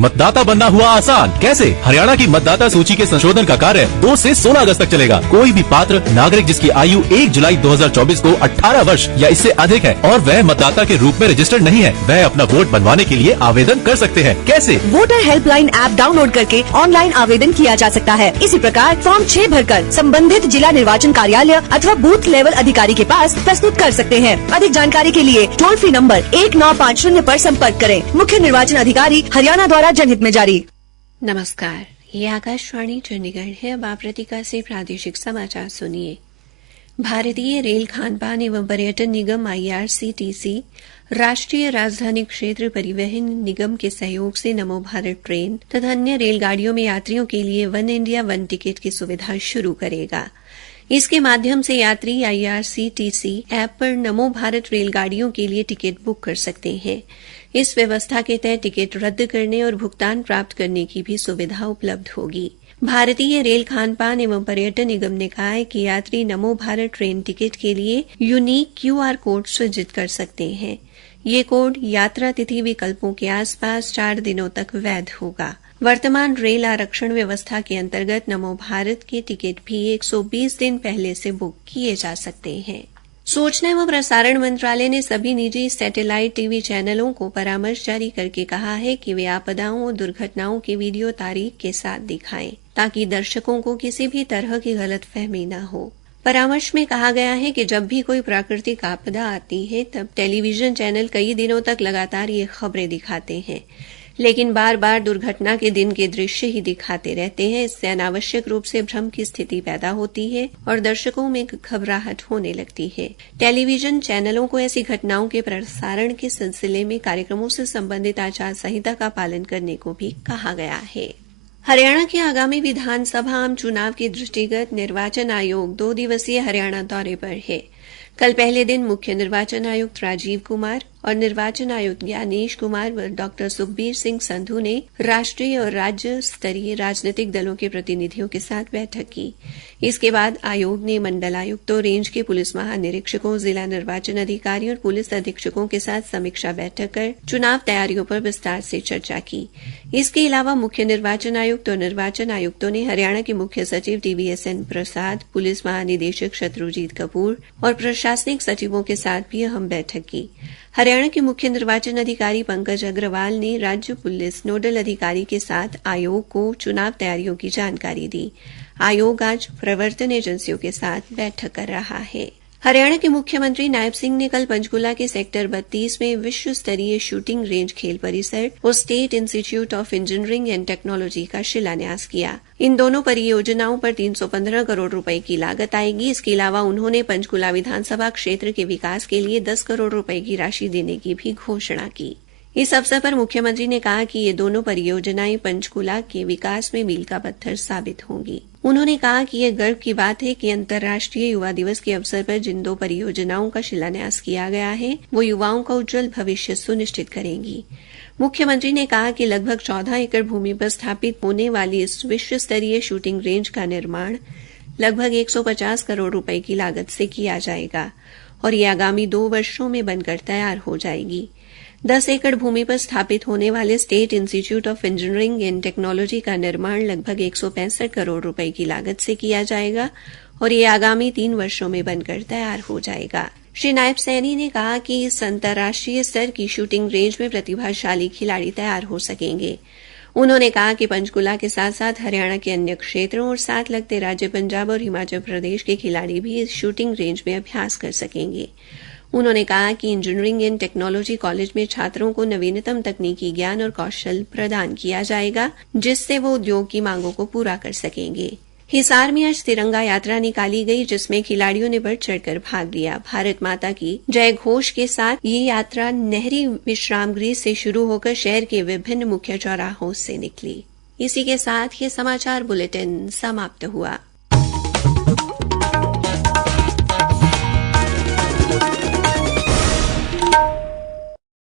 मतदाता बनना हुआ आसान। कैसे? हरियाणा की मतदाता सूची के संशोधन का कार्य 2 से 16 अगस्त तक चलेगा। कोई भी पात्र नागरिक जिसकी आयु 1 जुलाई 2024 को 18 वर्ष या इससे अधिक है और वह मतदाता के रूप में रजिस्टर्ड नहीं है, वह अपना वोट बनवाने के लिए आवेदन कर सकते हैं। कैसे? वोटर हेल्पलाइन ऐप डाउनलोड करके ऑनलाइन आवेदन किया जा सकता है। इसी प्रकार फॉर्म 6 भरकर संबंधित जिला निर्वाचन कार्यालय अथवा बूथ लेवल अधिकारी के पास प्रस्तुत कर सकते हैं। अधिक जानकारी के लिए टोल फ्री नंबर 1950 पर संपर्क करें। मुख्य निर्वाचन अधिकारी हरियाणा द्वारा जनहित में जारी। नमस्कार, ये आकाशवाणी चंडीगढ़ है। अब आप रतिका से प्रादेशिक समाचार सुनिए। भारतीय रेल खानपान एवं पर्यटन निगम IRCTC राष्ट्रीय राजधानी क्षेत्र परिवहन निगम के सहयोग से नमो भारत ट्रेन तथा अन्य रेलगाड़ियों में यात्रियों के लिए वन इंडिया वन टिकट की सुविधा शुरू करेगा। इसके माध्यम से यात्री IRCTC ऐप पर नमो भारत रेलगाड़ियों के लिए टिकट बुक कर सकते हैं। इस व्यवस्था के तहत टिकट रद्द करने और भुगतान प्राप्त करने की भी सुविधा उपलब्ध होगी। भारतीय रेल खानपान एवं पर्यटन निगम ने कहा है कि यात्री नमो भारत ट्रेन टिकट के लिए यूनिक QR कोड सृजित कर सकते हैं। ये कोड यात्रा तिथि विकल्पों के आसपास 4 दिनों तक वैध होगा। वर्तमान रेल आरक्षण व्यवस्था के अंतर्गत नमो भारत के टिकट भी 120 दिन पहले से बुक किए जा सकते हैं। सूचना एवं प्रसारण मंत्रालय ने सभी निजी सैटेलाइट टीवी चैनलों को परामर्श जारी करके कहा है कि वे आपदाओं और दुर्घटनाओं की वीडियो तारीख के साथ दिखाएं, ताकि दर्शकों को किसी भी तरह की गलतफहमी न हो। परामर्श में कहा गया है कि जब भी कोई प्राकृतिक आपदा आती है, तब टेलीविजन चैनल कई दिनों तक लगातार ये खबरें दिखाते हैं, लेकिन बार बार दुर्घटना के दिन के दृश्य ही दिखाते रहते हैं। इससे अनावश्यक रूप से भ्रम की स्थिति पैदा होती है और दर्शकों में घबराहट होने लगती है। टेलीविजन चैनलों को ऐसी घटनाओं के प्रसारण के सिलसिले में कार्यक्रमों से संबंधित आचार संहिता का पालन करने को भी कहा गया है। हरियाणा के आगामी विधानसभा आम चुनाव के दृष्टिगत निर्वाचन आयोग 2 दिवसीय हरियाणा दौरे पर है। कल पहले दिन मुख्य निर्वाचन आयुक्त राजीव कुमार और निर्वाचन आयुक्त ज्ञानेश कुमार व डॉ सुखबीर सिंह संधू ने राष्ट्रीय और राज्य स्तरीय राजनीतिक दलों के प्रतिनिधियों के साथ बैठक की। इसके बाद आयोग ने मंडल आयुक्तों, रेंज के पुलिस महानिरीक्षकों, जिला निर्वाचन अधिकारियों और पुलिस अधीक्षकों के साथ समीक्षा बैठक कर चुनाव तैयारियों पर विस्तार से चर्चा की। इसके अलावा मुख्य निर्वाचन आयुक्त और निर्वाचन आयुक्तों ने हरियाणा के मुख्य सचिव TVSN प्रसाद, पुलिस महानिदेशक शत्रुजीत कपूर और प्रशासनिक सचिवों के साथ भी अहम बैठक की। हरियाणा के मुख्य निर्वाचन अधिकारी पंकज अग्रवाल ने राज्य पुलिस नोडल अधिकारी के साथ आयोग को चुनाव तैयारियों की जानकारी दी। आयोग आज प्रवर्तन एजेंसियों के साथ बैठक कर रहा है। हरियाणा के मुख्यमंत्री नायब सिंह ने कल पंचकूला के सेक्टर 32 में विश्व स्तरीय शूटिंग रेंज खेल परिसर और state institute of engineering and technology का शिलान्यास किया। इन दोनों परियोजनाओं पर 315 करोड़ रुपए की लागत आएगी। इसके अलावा उन्होंने पंचकूला विधानसभा क्षेत्र के विकास के लिए 10 करोड़ रुपए की राशि देने की भी घोषणा की। इस अवसर पर मुख्यमंत्री ने कहा कि ये दोनों परियोजनाएं पंचकूला के विकास में मील का पत्थर साबित होंगी। उन्होंने कहा कि यह गर्व की बात है कि अंतर्राष्ट्रीय युवा दिवस के अवसर पर जिन 2 परियोजनाओं का शिलान्यास किया गया है, वो युवाओं का उज्जवल भविष्य सुनिश्चित करेंगी। मुख्यमंत्री ने कहा कि लगभग 14 एकड़ भूमि पर स्थापित होने वाली इस विश्व स्तरीय शूटिंग रेंज का निर्माण लगभग 150 करोड़ रुपए की लागत से किया जाएगा और ये आगामी 2 वर्षों में बनकर तैयार हो जाएगी। 10 एकड़ भूमि पर स्थापित होने वाले state institute of engineering and technology का निर्माण लगभग 165 करोड़ रुपए की लागत से किया जाएगा और ये आगामी 3 वर्षों में बनकर तैयार हो जाएगा। श्री नायब सैनी ने कहा कि इस अंतर्राष्ट्रीय स्तर की शूटिंग रेंज में प्रतिभाशाली खिलाड़ी तैयार हो सकेंगे। उन्होंने कहा कि पंचकूला के साथ साथ हरियाणा के अन्य क्षेत्रों और साथ लगते राज्य पंजाब और हिमाचल प्रदेश के खिलाड़ी भी इस शूटिंग रेंज में अभ्यास कर सकेंगे। उन्होंने कहा कि इंजीनियरिंग एंड टेक्नोलॉजी कॉलेज में छात्रों को नवीनतम तकनीकी ज्ञान और कौशल प्रदान किया जाएगा, जिससे वो उद्योग की मांगों को पूरा कर सकेंगे। हिसार में आज तिरंगा यात्रा निकाली गई, जिसमें खिलाड़ियों ने बढ़ चढ़कर भाग लिया। भारत माता की जय घोष के साथ ये यात्रा नहरी विश्राम गृह से शुरू होकर शहर के विभिन्न मुख्य चौराहों से निकली। इसी के साथ ये समाचार बुलेटिन समाप्त हुआ।